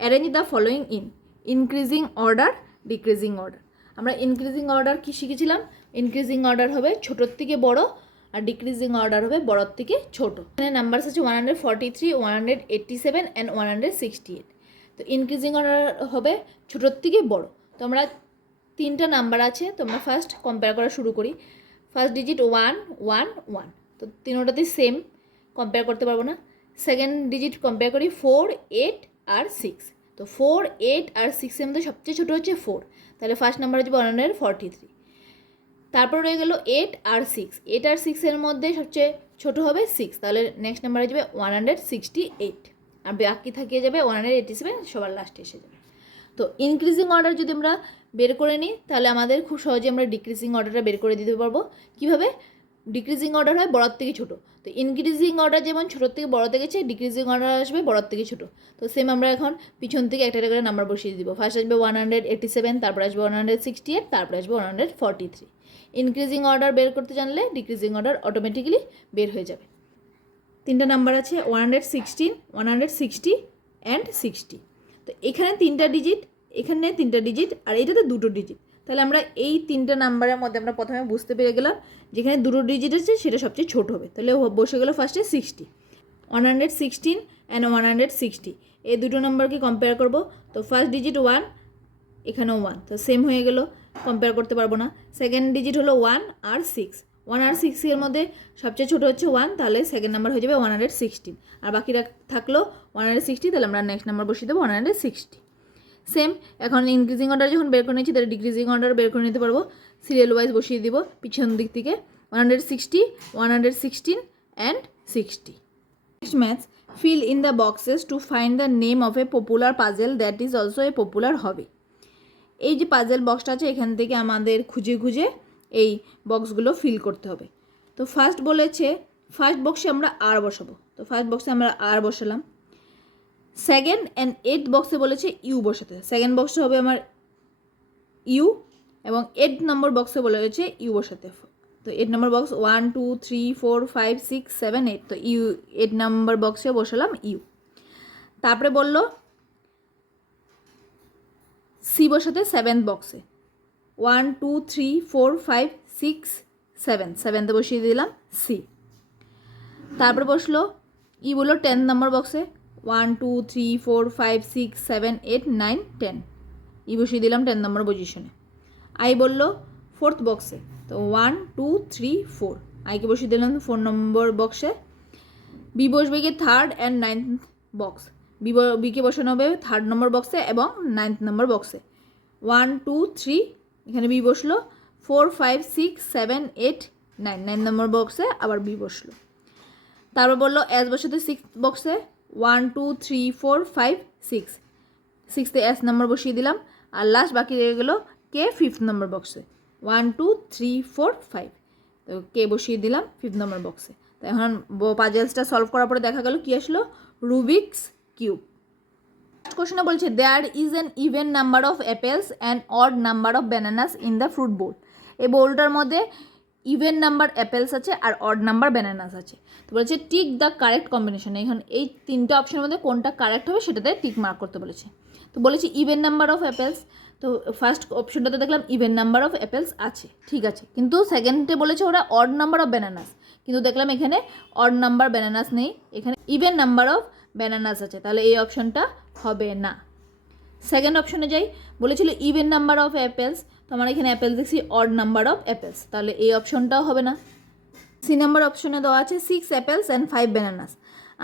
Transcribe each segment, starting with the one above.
Arrange the following in increasing order, decreasing order. আমরা increasing order কী শিখেছিলাম? Increasing order হবে ছোটোর থেকে বড়, আর ডিক্রিজিং অর্ডার হবে বড়োর থেকে ছোট। এখানে নাম্বারস আছে 143, 187 অ্যান্ড 168। তো ইনক্রিজিং অর্ডার হবে ছোটোর থেকে বড়। তো আমরা তিনটা নাম্বার আছে, তো আমরা ফার্স্ট কম্পেয়ার করা শুরু করি। ফার্স্ট ডিজিট 1 1 1, তো তিনোটাতে সেম, কম্পেয়ার করতে পারবো না। সেকেন্ড ডিজিট কম্পেয়ার করি 4 8 আর 6। তো 4 8 আর 6 এর মধ্যে সবচেয়ে ছোটো হচ্ছে 4, তাহলে ফার্স্ট নাম্বার হচ্ছে 143। তারপর রয়ে গেল 8 আর 6, 8 আর 6 এর মধ্যে সবচেয়ে ছোটো হবে 6, তাহলে নেক্সট নাম্বার হয়ে যাবে 168, আর বাকি থাকিয়ে যাবে 187, সবার লাস্টে এসে যাবে। তো ইনক্রিজিং অর্ডার যদি আমরা বের করে নিই তাহলে আমাদের খুব সহজে আমরা ডিক্রিজিং অর্ডারটা বের করে দিতে পারবো। কীভাবে? ডিক্রিজিং অর্ডার হয় বড়োর থেকে ছোটো, তো ইনক্রিজিং অর্ডার যেমন ছোটোর থেকে বড়োতে গেছে, ডিক্রিজিং অর্ডার আসবে বড়োর থেকে ছোটো। তো সেম আমরা এখন পিছন থেকে একটা করে নাম্বার বসিয়ে দিব। ফার্স্ট আসবে 187, তারপর আসবে 168, তারপর আসবে 143। ইনক্রিজিং অর্ডার বের করতে জানলে ডিক্রিজিং অর্ডার অটোমেটিক্যালি বের হয়ে যাবে। তিনটা নাম্বার আছে 116, 160 অ্যান্ড 60। তো এখানে তিনটা ডিজিট, এখানে তিনটা ডিজিট, আর এটাতে দুটো ডিজিট। তাহলে আমরা এই তিনটা নাম্বারের মধ্যে আমরা প্রথমে বুঝতে পেরে গেলাম যেখানে দুটো ডিজিট আছে সেটা সবচেয়ে ছোট হবে। তাহলে বসে গেল ফার্স্টে 60, 116 অ্যান্ড 160, এই দুটো নাম্বারকে কম্পেয়ার করব। তো ফার্স্ট ডিজিট 1, এখানেও 1, তো সেম হয়ে গেল, কম্পেয়ার করতে পারবো না। সেকেন্ড ডিজিট হলো 1 আর 6, 1 আর 6 এর মধ্যে সবচেয়ে ছোটো হচ্ছে 1, তাহলে সেকেন্ড নাম্বার হয়ে যাবে 116, আর বাকিটা থাকলো 160, তাহলে আমরা নেক্সট নাম্বার বসিয়ে দেবো 160। সেম এখন ইনক্রিজিং অর্ডার যখন বের করে নিচ্ছি, তাহলে ডিক্রিজিং অর্ডার বের করে নিতে পারবো। সিরিয়াল ওয়াইজ বসিয়ে দিব পিছন দিক থেকে 160, 116 and 60। Next maths, fill in the boxes to find the name of a popular puzzle that is also a popular hobby. এই যে পাজেল বক্সটা আছে এখান থেকে আমাদের খুঁজে খুঁজে এই বক্সগুলো ফিল করতে হবে। তো ফার্স্ট বলেছে ফার্স্ট বক্সে আমরা আর বসাবো, তো ফার্স্ট বক্সে আমরা আর বসালাম। সেকেন্ড অ্যান্ড 8 বক্সে বলেছে ইউ বসাতে, সেকেন্ড বক্সে হবে আমার ইউ, এবং 8 নম্বর বক্সে বলেছে ইউ বসাতে। তো 8 নম্বর বক্স 1 2 3 4 5 6 7 8, তো ইউ 8 নম্বর বক্সে বসালাম ইউ। তারপরে বলল সি বসাতে 7th বক্সে 1 2 3 4 5 6 7, 7তে বসিয়ে দিলাম সি। তারপরে বসলো ই বললো 10 নম্বর বক্সে 1 2 3 4 5 6 7 8 9 10, ই বসিয়ে দিলাম 10 নম্বর পজিশনে। আই বললো 4th বক্সে, তো 1 2 3 4, আইকে বসিয়ে দিলাম 4 নম্বর বক্সে। বি বসবে গিয়ে 3rd অ্যান্ড 9th বক্স, বিকে বসানো হবে 3rd নম্বর বক্সে এবং 9th নম্বর বক্সে। 1 2 3, এখানে বি বসলো, 4 5 6 7 8 9, 9 নম্বর বক্সে আবার বি বসলো। তারপর বললো এস বসাতে 6th বক্সে 1 2 3 4 5 6, 6তে এস নম্বর বসিয়ে দিলাম। আর লাস্ট বাকি রয়ে গেলো কে 5th নম্বর বক্সে 1 2 3 4 5, তো কে বসিয়ে দিলাম 5th নম্বর বক্সে। তো এখন পাজেলসটা সলভ করার পরে দেখা গেল কি আসলো, রুবিক্স কিউব। কোশ্চেনে বলছে there is an even number of apples and odd number of bananas in the fruit bowl. এই বোলটার মধ্যে ইভেন নাম্বার অ্যাপেলস আছে আর অড নাম্বার ব্যানানাস আছে। তো বলেছে টিক দ্য কারেক্ট কম্বিনেশন, এখন এই তিনটা অপশনের মধ্যে কোনটা কারেক্ট হবে সেটাতে টিক মার্ক করতে বলেছে। তো বলেছি ইভেন নাম্বার অফ অ্যাপেলস, তো ফার্স্ট অপশনটাতে দেখলাম ইভেন নাম্বার অফ অ্যাপেলস আছে, ঠিক আছে, কিন্তু সেকেন্ডে বলেছে ওরা অড নাম্বার অফ ব্যানানাস, কিন্তু দেখলাম এখানে অড নাম্বার ব্যানানাস নেই, এখানে ইভেন নাম্বার অফ ব্যানানাস আছে, তাহলে এই অপশনটা হবে না। সেকেন্ড অপশনে যাই, বলেছিল ইভেন নাম্বার অফ অ্যাপেলস, তো আমার এখানে অ্যাপেলস দেখছি অড নাম্বার অফ অ্যাপেলস, তাহলে এই অপশনটাও হবে না। সি নাম্বার অপশনে দেওয়া আছে 6 অ্যাপেলস অ্যান্ড 5 ব্যানানাস,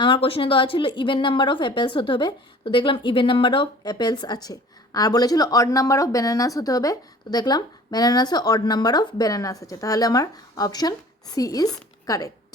আমার কোশ্চেনে দেওয়া ছিল ইভেন নাম্বার অফ অ্যাপেলস হতে হবে, তো দেখলাম ইভেন নাম্বার অফ অ্যাপেলস আছে, আর বলেছিল অড নাম্বার অফ ব্যানানাস হতে হবে, তো দেখলাম ব্যানানাসও অড নাম্বার অফ ব্যানানাস আছে, তাহলে আমার অপশন সি ইজ কারেক্ট।